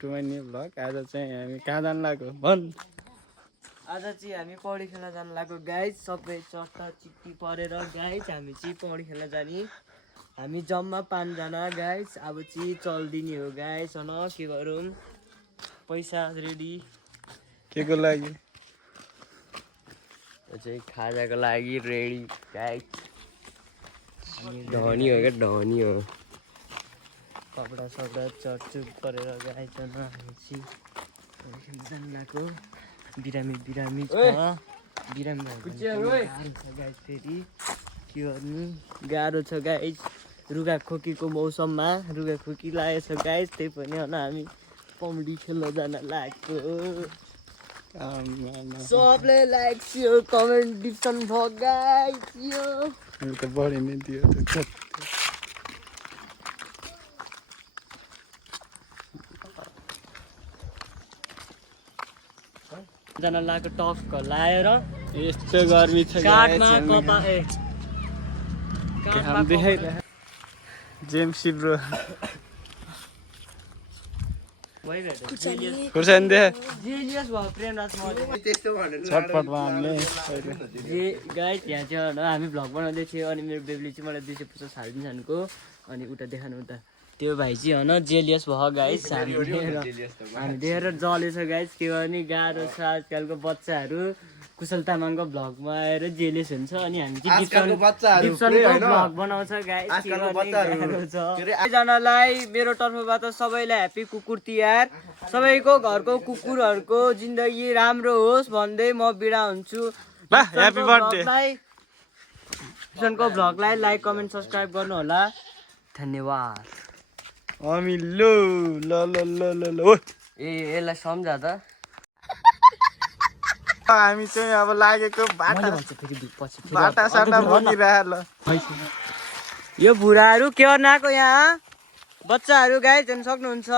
To my new vlog. आज चाहिँ हामी कहाँ जानु लाग्यो भन्। आज चाहिँ हामी पौडी खेल्न जानु लाग्यो गाइज। सबै चट्टा चिट्टी परेर गाइज हामी चाहिँ पौडी खेल्न जाने। हामी जम्मा 5 जना गाइज। अब चाहिँ चल्दिने हो गाइज। न के गरौँ, पैसा रेडी के को लागि? चाहिँ खाजाको लागि रेडी गाइज। धनी हो क्या, धनी हो। कपडा सपडा चटचुट गरेर गाइज न हामी चाहिँ पौडी खेल्न जानु लाग्यो। बिरामी छ। बिरामी गाह्रो छ गाइज। फेरि के गर्नु, गाह्रो छ गाइज। रुगा खोकीको मौसममा रुगा खोकी लागेको छ गाइज। त्यही पनि हामी पौडी खेल्न जान लाग्यो। सबले लाइक यो कमेन्ट डिप्सन भयो गाइज। यो मैले त बढी नै दियो जना लाग्यो टक्क लाएर। यस्तो गर्मी छ काठमा कपा हम देखाइरह जेम्सी ब्रो खुर्सानी दे जेलियस भयो प्रेमराज मले त्यस्तो भनेर छटपटमा हामीले गाइस यहाँ चाहिँ हामी भ्लग बनाउँदै थियो। अनि मेरो बेबीले चाहिँ मलाई 250 हालिदिन्छ भनेको। अनि उता देखाउनु उता त्यो भाइ चाहिँ होइन जेलियस भयो गाइस। हामी देखेर जलेछ गाइस। के गर्ने, गाह्रो छ आजकलको बच्चाहरू। कुशल तामाङको भ्लगमा आएर जेलियस हुन्छ। अनि हामी चाहिँ डिप्सनको भ्लग बनाउँछ गाइस। सबैजनालाई मेरो तर्फबाट सबैलाई ह्यापी कुकुर तिहार। सबैको घरको कुकुरहरूको जिन्दगी राम्रो होस् भन्दै म बिदा हुन्छु। Happy birthday. डिप्सनको भ्लगलाई लाइक कमेन्ट सब्सक्राइब गर्नु होला। धन्यवाद। हामी लो ल ल ल ल ल ए यसलाई सम्झा त। हामी चाहिँ अब लागेको बाटा साटा बनिरह ल। यो बुढाहरू के गर्न आएको यहाँ? बच्चाहरू गाइस हेर्न सक्नुहुन्छ।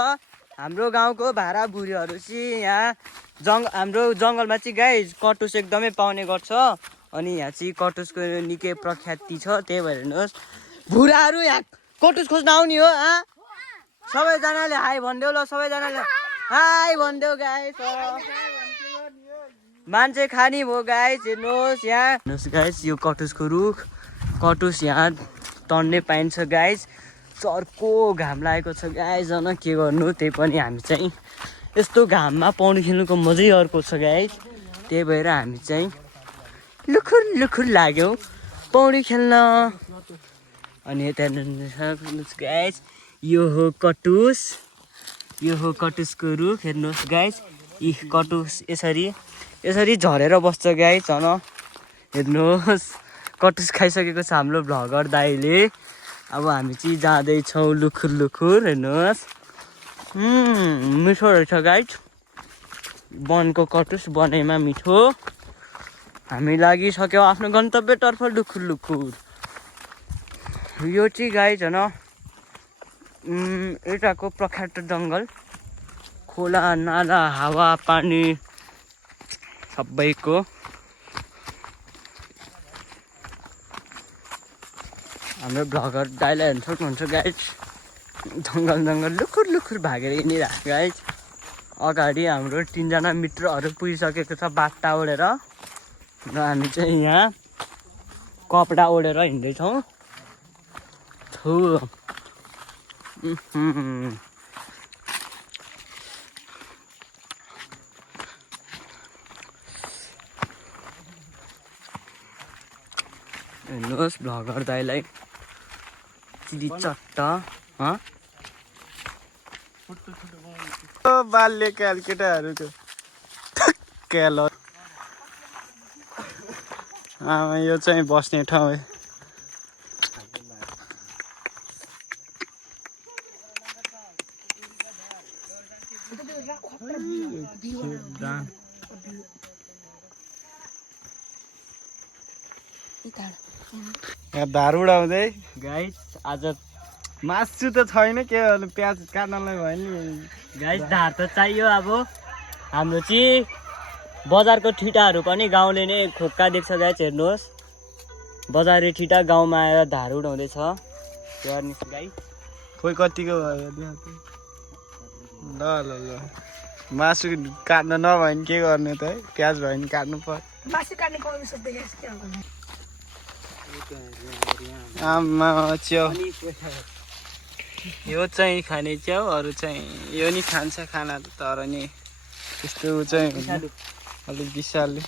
हाम्रो गाउँको भाडा बुढीहरू चाहिँ यहाँ हाम्रो जङ्गलमा चाहिँ गाइस कटुस एकदमै पाउने गर्छ। अनि यहाँ चाहिँ कटुसको निकै प्रख्याति छ। त्यही भएर हेर्नुहोस् बुढाहरू यहाँ कटुस खोज्न आउने हो। सबैजनाले हाई भनिदेऊ ल। सबैजनाले हाई भनिदेऊ गाइस। मान्छे खानी भयो गाइस। हेर्नुहोस् यहाँ हेर्नुहोस् गाइस, यो कटुसको रुख। कटुस यहाँ तन्ने पाइन्छ गाइस। चर्को घाम लागेको छ गाइस। न के गर्नु, त्यही पनि हामी चाहिँ यस्तो घाममा पौडी खेल्नुको मजै अर्को छ गाइस। त्यही भएर हामी चाहिँ लुखुर लुखुर लाग्यौँ पौडी खेल्न। अनि यता हेर्नुहोस् गाइस, यो हो कटुस। यो हो कटुसको रुख। हेर्नुहोस् गाइस, यी कटुस यसरी झरेर बस्छ गाइस। न हेर्नुहोस् कटुस खाइसकेको छ हाम्रो भ्लगर दाइले। अब हामी चाहिँ जाँदैछौँ लुखुर लुखुर। हेर्नुहोस् मिठो रहेछ गाइस। वनको कटुस बनैमा मिठो। हामी लागिसक्यौँ आफ्नो गन्तव्यतर्फ लुखुर लुखुर। यो चाहिँ गाइस होइन यताको प्रख्यात जङ्गल। खोला नाला हावा पानी सबैको। हाम्रो भ्लगर दाइलाई हेर्न सक्नुहुन्छ गाइस। जङ्गल लुखुर लुखुर भागेर हिँडिरहेको गाइस। अगाडि हाम्रो 3 जना मित्रहरू पुगिसकेको छ बाट्टा ओढेर। र हामी चाहिँ यहाँ कपडा ओढेर हिँड्दैछौँ। हेर्नुहोस् भ्लगर दाइलाई चिली चट्टा बाल्यकाल केटाहरूको यो चाहिँ बस्ने ठाउँ हो। यहाँ धार उडाउँदै गाइस आज मासु त छैन, के गर्नु प्याज काट्नलाई भयो नि गाइस। धार त चाहियो। अब हाम्रो चाहिँ बजारको ठिटाहरू पनि गाउँले नै खोक्का देख्छ गाइस। हेर्नुहोस् बजारे ठिटा गाउँमा आएर धार उडाउँदैछ। गाइस खोइ कतिको भयो ल ल ल मासु काट्न नभए नि के गर्ने त है प्याज भयो भने काट्नु पर्यो मासु काट्ने पाउनु सक्दै के गर्नु आमा च्याउ यो चाहिँ खाने च्याउ अरू चाहिँ यो नि खान्छ खाना त तर नि त्यस्तो चाहिँ हुँदैन अलिक विशालले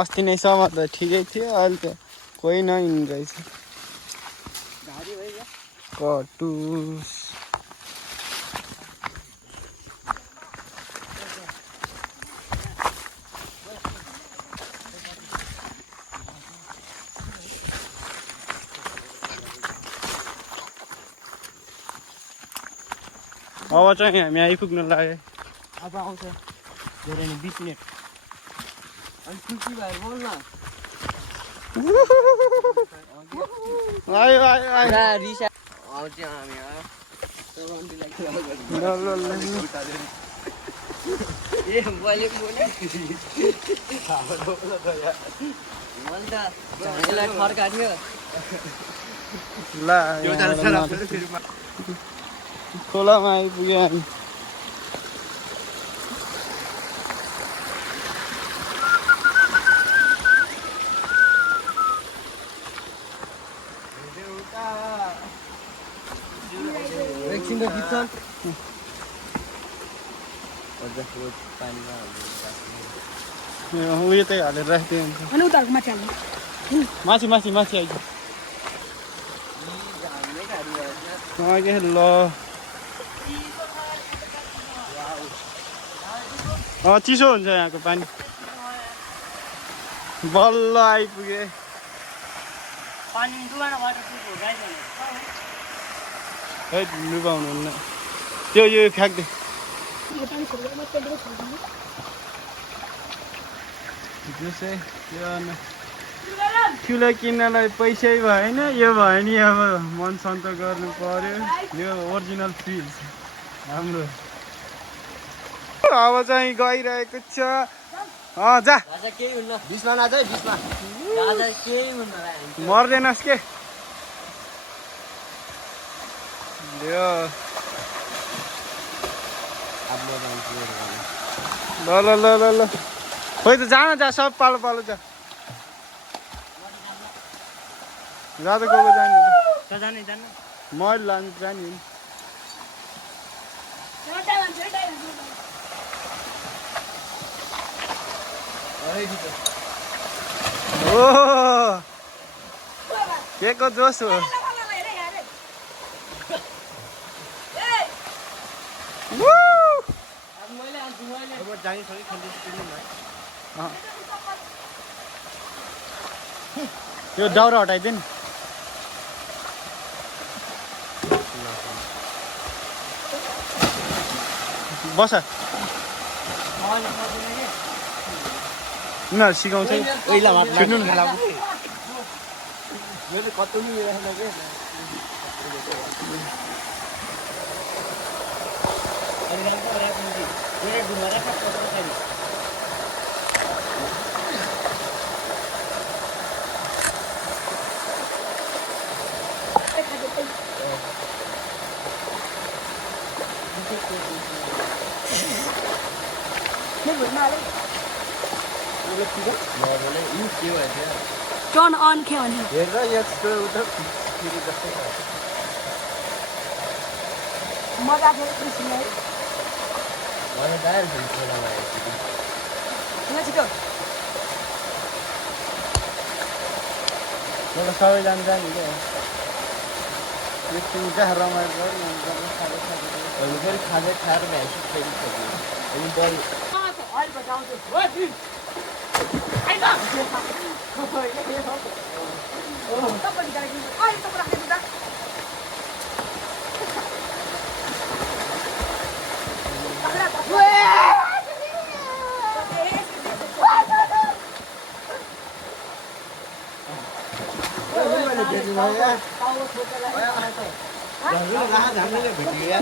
अस्ति नै सम्म त ठिकै थियो अहिले त कोही नहिँड्नु रहेछ कटुस अब चाहिँ हामी आइपुग्न लाग्यो अब आउँछ धेरै नै 20 मिनट अनि खुसी भएर बोल न आयो आयो आयो पुरा रिसा आउँछ हामी ल ल ल ए मैले बोले मैले त झन्डैलाई ठर्का थियो ल खोलामा आइपुग्यो हामी एकछिन त गीत छन् उयो चाहिँ हालेर राखिदियो हुन्छ अनि उताको माथि हाल्नु माथि माथि माथि आइज ल चिसो हुन्छ यहाँको पानी बल्ल आइपुगे पानी डुबाना भएर पुग्यो गाइस है डुबाउनुहुन्न त्यो यो फ्याँक्दे ठुलो किन्नलाई पैसै भएन यो भयो नि अब मन सन्त गर्नु पर्यो यो ओरिजिनल फ्रिज हाम्रो अब चाहिँ गइरहेको छ जा केही हुन्न 20 मा नजाइ 20 मा राजा केही हुन्न मर्दैनस् के यो ल ल ल ल ल खोइ त जान जा सब पालो पालो जा जा त गएको जाने जाने जान्न मैले लानु जाने ओ के को जोस हो यो दाउरा हटाइदिए नि बस उनीहरू सिकाउँछ छिर्नु नि खाला टर्न अन के भन्यो हेरेर यस्तो उता फेरि जस्तै मजा थियो कृष्णलाई मैले दायर भित्र यहाँ छिटो मलाई सबैजना जाने क्या एकछिन जहाँ रमाइलो गऱ्यो फेरि खाँदै खाएर भ्याइसु फेरि अनि बढी भेटिया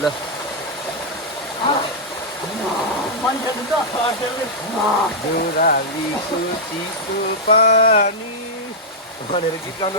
ल दुरालीको चिसो पानी भनेर गीत गाउनु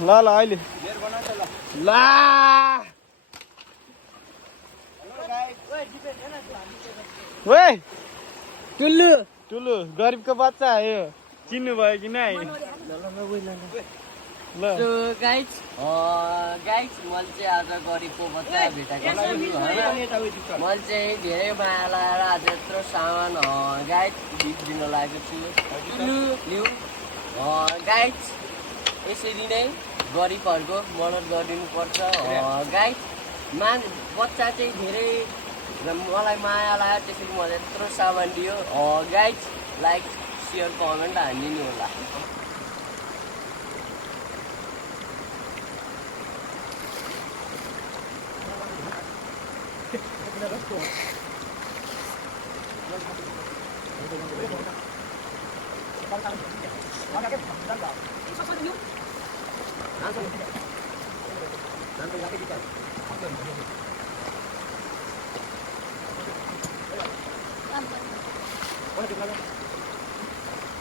ल ल अहिले ल ओए टुल्लु टुलु गरिबको बच्चा आयो चिन्नु भयो कि नै ल सो गाइज मैले चाहिँ आज गरिबको बच्चा भेटाएको छु मैले चाहिँ धेरै माया लगाएर आज यत्रो सामान गाइज गिफ्ट दिन लागेको छु लिउ गाइज यसरी नै गरिबहरूको मद्दत गरिदिनुपर्छ गाइज बच्चा चाहिँ धेरै मलाई माया लाग्यो त्यसरी मलाई यत्रो सामान दियो गाइज लाइक सेयर कमेन्ट हानिदिनु होला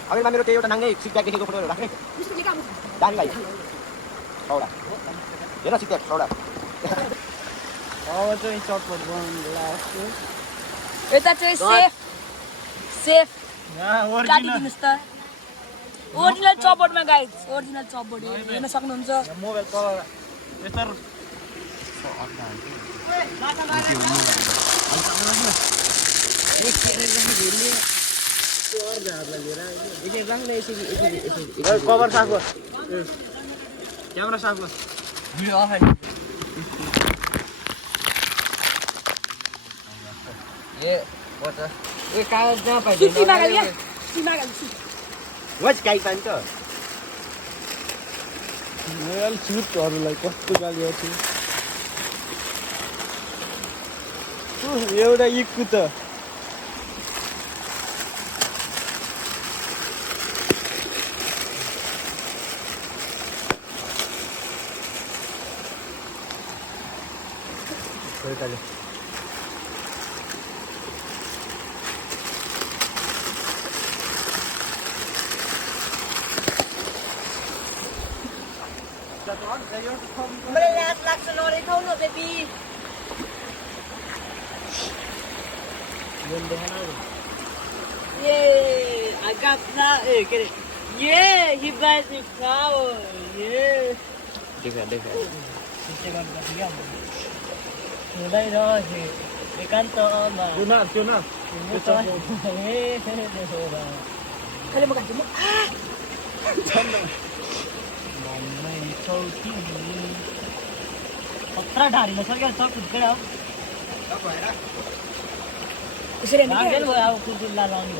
अबे मेरो त्यो एउटा नाङ्गै सिक ब्याग देखेको फोटोहरु राख्ने दामी भाइ सौडा हेर सिक ब्याग सौडा अब चाहिँ चटपट बनाउनु लाग्यो यता चाहिँ सेफ यहाँ जाति दिनुस् त ओरिजिनल चपबोर्डमा गाइज ओरिजिनल चपबोर्ड हेर्न सक्नुहुन्छ मोबाइल तल यतर कभर साफ गर क्यामेरा साफ गर भिडियो अफ ए कागज जहाँ पाइन्छ सुतीमा गाली सुतीमा गाली वाच काई पान्छ मोबाइल छुटहरूलाई कस्तो गाली आउँछ एउटा इक्कु त मलाई लाज लाग्छ नरेखाउनु baby Yay! I got flower. Hey, get it. Yeah, he buys me flower. Yeah. देखा हुँदै रहेछ एकान्तमा त्यो न कहिले म काट्छु म खतरा ढारिलो छ क्या सब कुद्दै हो त्यसरी हैन लाग्दैन भयो अब कुकुरला लाउने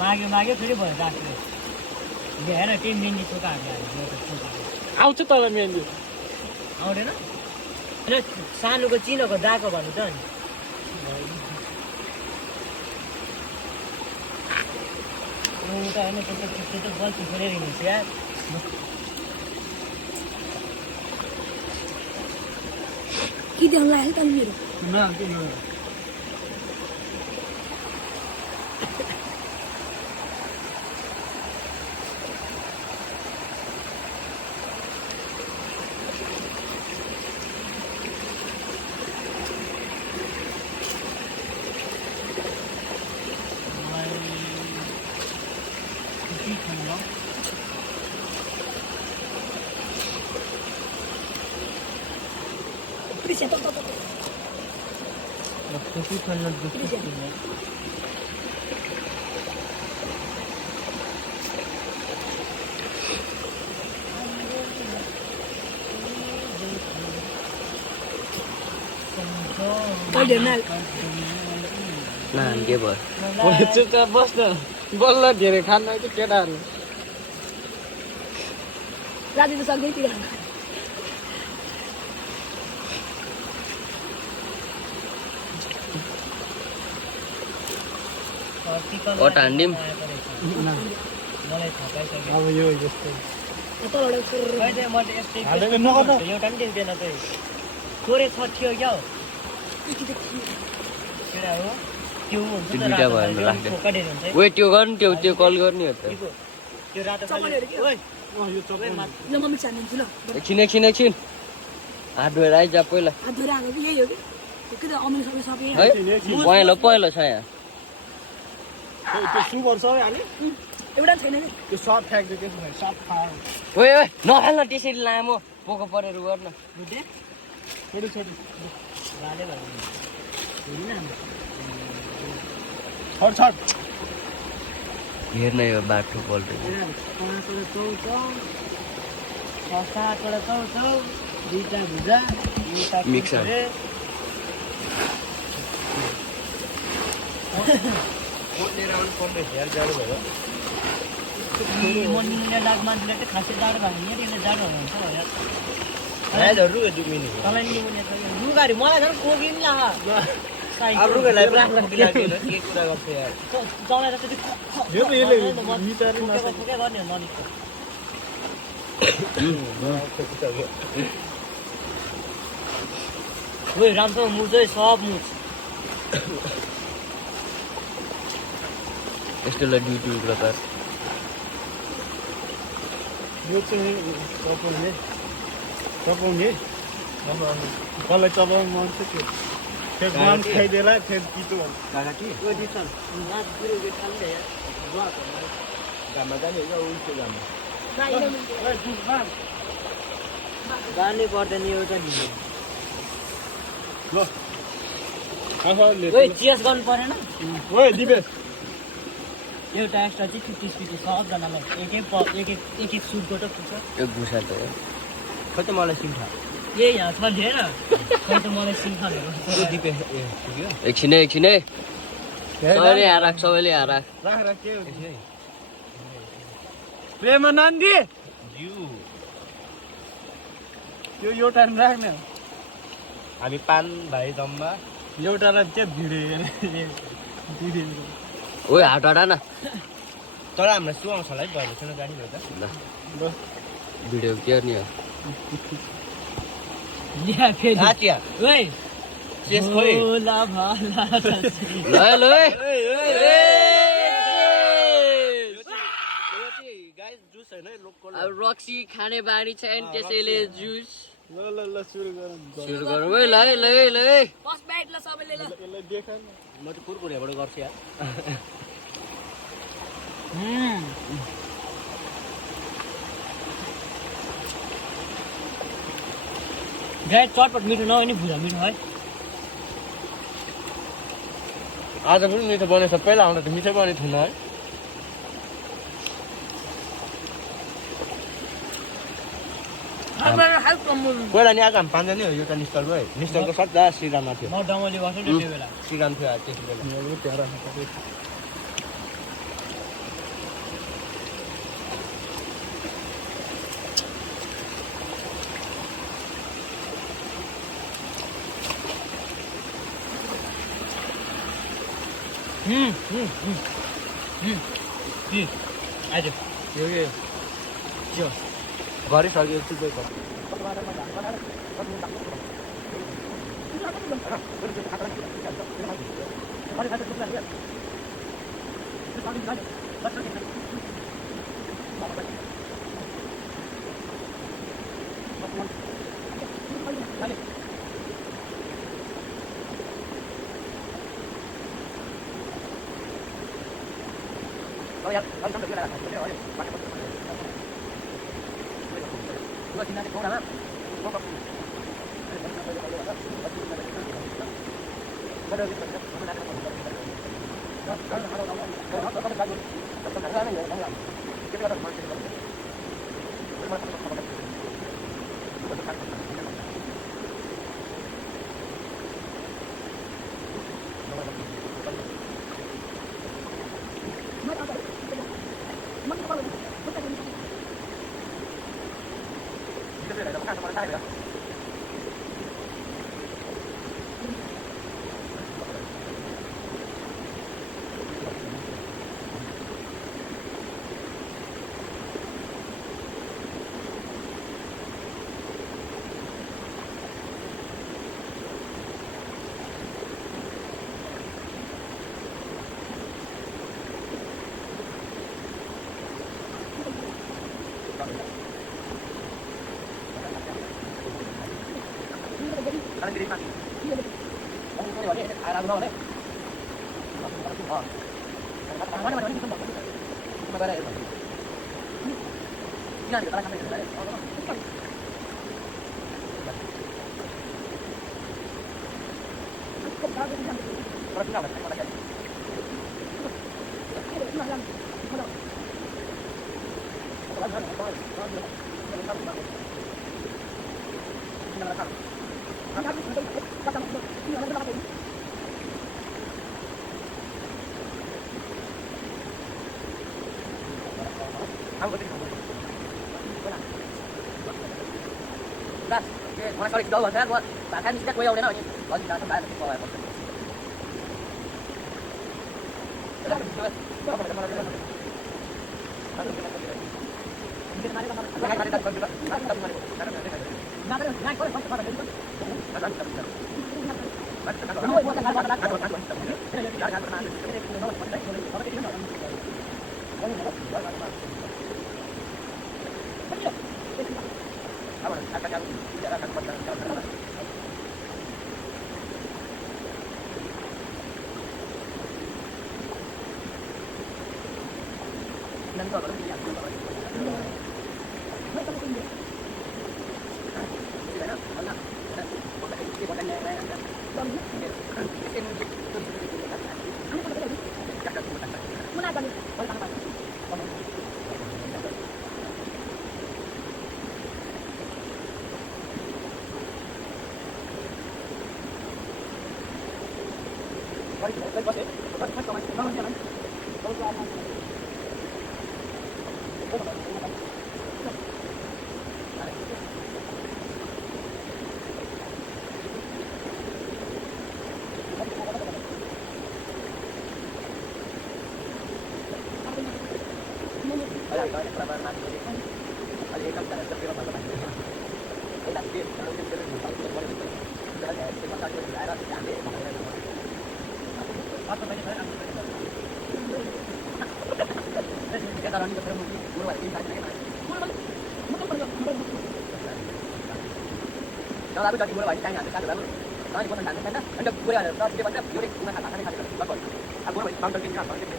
भयो माग्यो फेरि भयो राख्ने हेर केही मेन्डी चोका आउँछ तल मेन्डी आउँदैन होइन सानोको चिनोको दाको भन्नु त नि त होइन त्यो त गल्ती गरेर हिँड्छ यार कि देख्न लाग्यो त मेरो Prisia, top. खुसी खेल्न के भयो चुपचाप बस्न बल्ल धेरै खान्न कि केटाहरू राति त सक्दै तिर ओट हान्दिम अब यो जस्तो एउटा पनि दिँदैन चाहिँ थोरै छ थियो क्या हो त्यो हुन्छ त्यो गर्नु त्यो कल गर्ने हो त त्यो रातो एकछिन हात धोएर आइज पहिला पहिलो छ यहाँ त्यो सुबर सबै हाल्यो एउटा छैन नि त्यो सर्ट फ्याक्ट्री त्यसो भए सर्ट फायर ओए नखाल्न त्यसरी लामो पोको परेर गर्न छोडी छट हेर्न यो बाटो पल्टेको दुईटा भुजा मिक्सर मन्दिरले डाक मान्छेले चाहिँ खासै जाडो भएको नि यसले जाडो हुन्छ रुगाहरू मलाई झन् कोगी पनि राम्रोसँग मुछ है सब मुछ यस्तोलाई ड्युटी प्रकार यो चाहिँ चपाउने कसलाई चपाउनु मन छ त्यो मन खाइदिएला फेरि पितो घाममा जाने होइन उल्टो घाममा जानै पर्दैन एउटा ल चियर्स गर्नु परेन ओए दिपेश एउटा एक्स्ट्रा चाहिँ 50 सबजनालाई एक सुटको त पुग्छ एक भुसा त हो खै त मलाई सिम थाहा ए यहाँ छ हेर खै त मलाई सिम थाहा एकछिन सबैले यहाँ राख राख के प्रेमानन्दी यो टाइम राख्ने हामी 5 भाइ जम्मा एउटालाई चाहिँ भिडे ओए हाट हटा न तर हामीलाई सुहाउँछ होला है भइरहेछ गाडी भयो त ल भिडियो के गर्ने हो रक्सी खाने बानी छैन त्यसैले जुस ल ल ल सुरु गरौँ सुरु गरौँ है ल है ल है ल है फर्स्ट बाइट ल सबैले ल यसलाई देखा न म त कुरकुरेबाट गर्छु यार गाइस चटपट मिठो नभए नि भुरा मिठो है आज पनि मिठो बनेछ पहिला आउँदा त मिठो बनेको थिएन है पहिला नि आएको हामी पाँचजना हो यो त निस्टलमै निस्टलको सट्टा श्रीराममा थियो म डमली बस्छु नि त्यो बेला श्रीराम थियो त्यति बेला आज यो गरिसक्यो चुपै मलाई सरी छिटो भन्छ म भाका मिसिदा कोही आउँदैन अनि अलि जान्छ बाहिर पलाएर पर्छ Nó cứ cho chị mua bài cái nhà người ta được lắm. Nó chỉ có mình làm cái đó. Anh đừng mua đây là nó chỉ vấn đề yếu đi, chúng ta thả thả đi bắt rồi. Anh mua bài bằng chân kinh bằng chân kinh.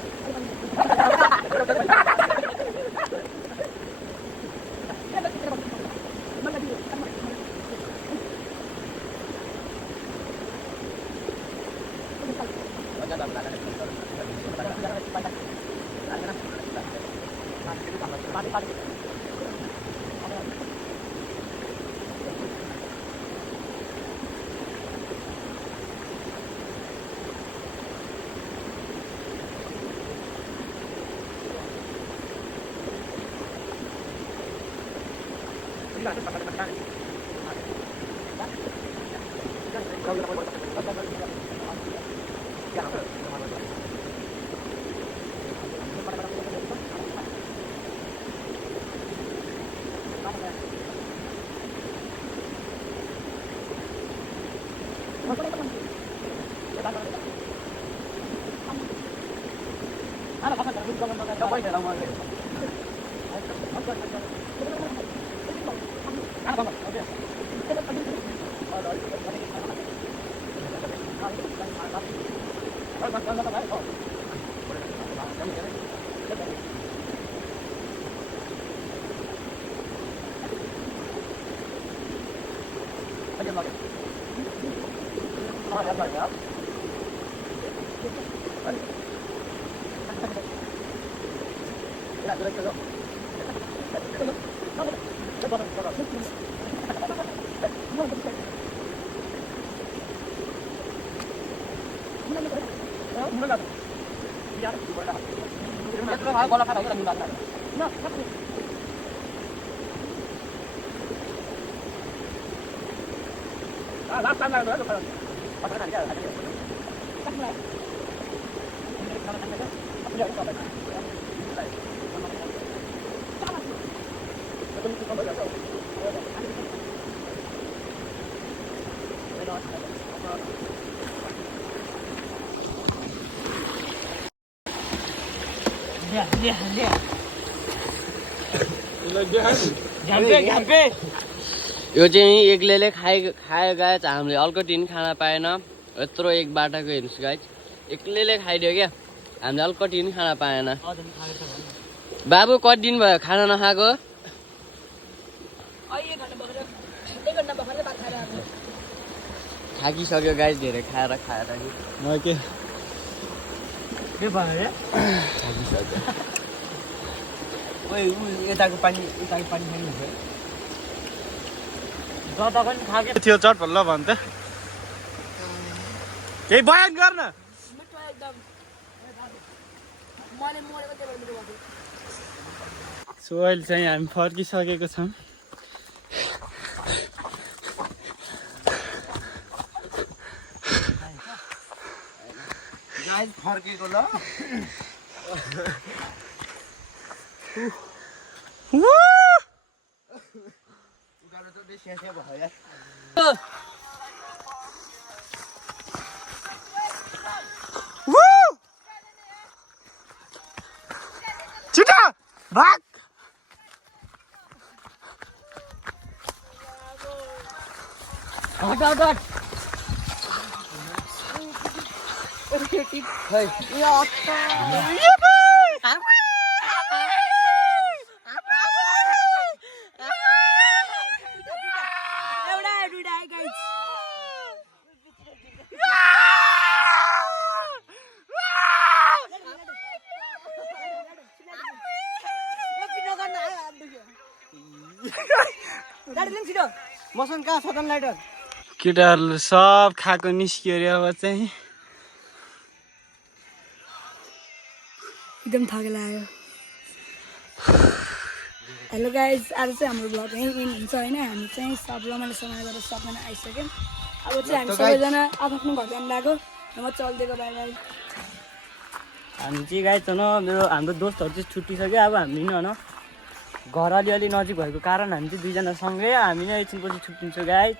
यो चाहिँ एक्लैले खायो guys हामीले अल्कटी पनि खान पाएन यत्रो एक बाटाको हेर्नुहोस् गाइस एक्लैले खाइदियो क्या हामीले अल्कटी पनि खान पाएन बाबु कति दिन भयो खाना नखाएको थाकिसक्यो गाइस धेरै खाएर के थाकिसक्यो यताको पानी खानुहुन्छ जता पनि खाके थियो चटपल्ल भन्छ केही बयान गर्न सो अहिले चाहिँ हामी फर्किसकेको छौँ फर्केको ल उकालो त बेसी स्यास्या भयो यार छिटो भाग मसँग कहाँ छ त लाइटर केटाहरूले सब खाएको निस्कियो अरे अब चाहिँ एकदम थके लाग्यो हेलो गाइज आज चाहिँ हाम्रो ब्लग यहीँ एन्ड हुन्छ होइन हामी चाहिँ सब रमाइलो गरेर सबैजना आइसक्यौँ अब चाहिँ हामी सबैजना आफ्नो घर जानु लाग्यो म चल्दिएको बाहिर हामी चाहिँ गाइस न हाम्रो दोस्तहरू चाहिँ छुट्टिसक्यो अब हामी न घर अलिअलि नजिक भएको कारण हामी चाहिँ दुईजना सँगै हामी नै एकछिनपछि छुट्टिन्छौँ गाइस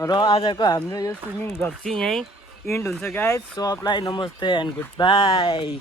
र आजको हाम्रो यो स्विमिङ भ्लग चाहिँ यहीँ इन्ड हुन्छ गाइस सबलाई नमस्ते एन्ड गुड बाई